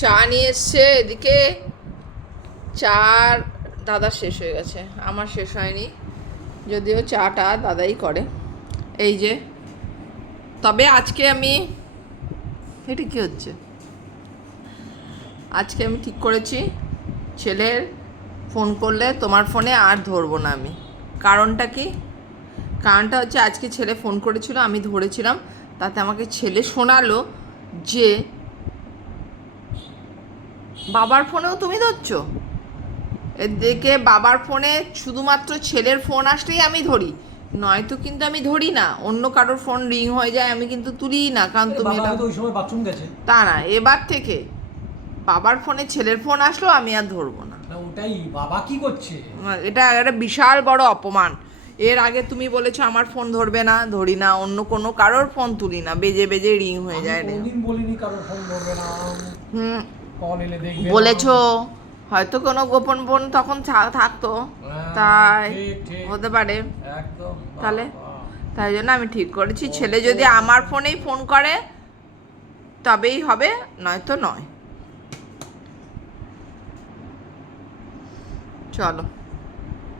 চা নিয়ে এসছে এদিকে। চা দাদা শেষ হয়ে গেছে, আমার শেষ হয়নি, যদিও চাটা দাদাই করে। এই যে, তবে আজকে আমি, এটা কি হচ্ছে, আজকে আমি ঠিক করেছি ছেলের ফোন করলে তোমার ফোনে আর ধরবো না আমি। কারণটা কি? কারণটা হচ্ছে আজকে ছেলে ফোন করেছিল, আমি ধরেছিলাম, তাতে আমাকে ছেলে শোনালো যে বাবার ফোনেও তুমি ধরছো। এদিকে বাবার ফোনে শুধুমাত্র ছেলের ফোন আসলেই আমি ধরি, নয়তো কিন্তু আমি ধরি না। অন্য কারোর ফোন রিং হয়ে যায় আমি কিন্তু তুলিই না, কারণ তুমি এটা ওই সময় বাথরুম গেছে। তা না, এবার থেকে বাবার ফোনে ছেলের ফোন আসলেও আমি আর ধরবো না। ওটাই, বাবা কি করছে? এটা একটা বিশাল বড় অপমান। এর আগে তুমি বলেছো আমার ফোন ধরবে না, ধরি না, অন্য কোনো কারোর ফোন তুলি না, বেজে বেজে রিং হয়ে যায়। কোনদিন বলিনি কারোর ফোন ধরবে না। কল এলে দেখবে বলেছো, হয়তো কোনো গোপন ফোন তখন থাকতো, তাই হতে পারে। একদম। তাহলে তাই জন্য আমি ঠিক করেছি ছেলে যদি আমার ফোনেই ফোন করে তবেই হবে, নয়তো নয়। চলো।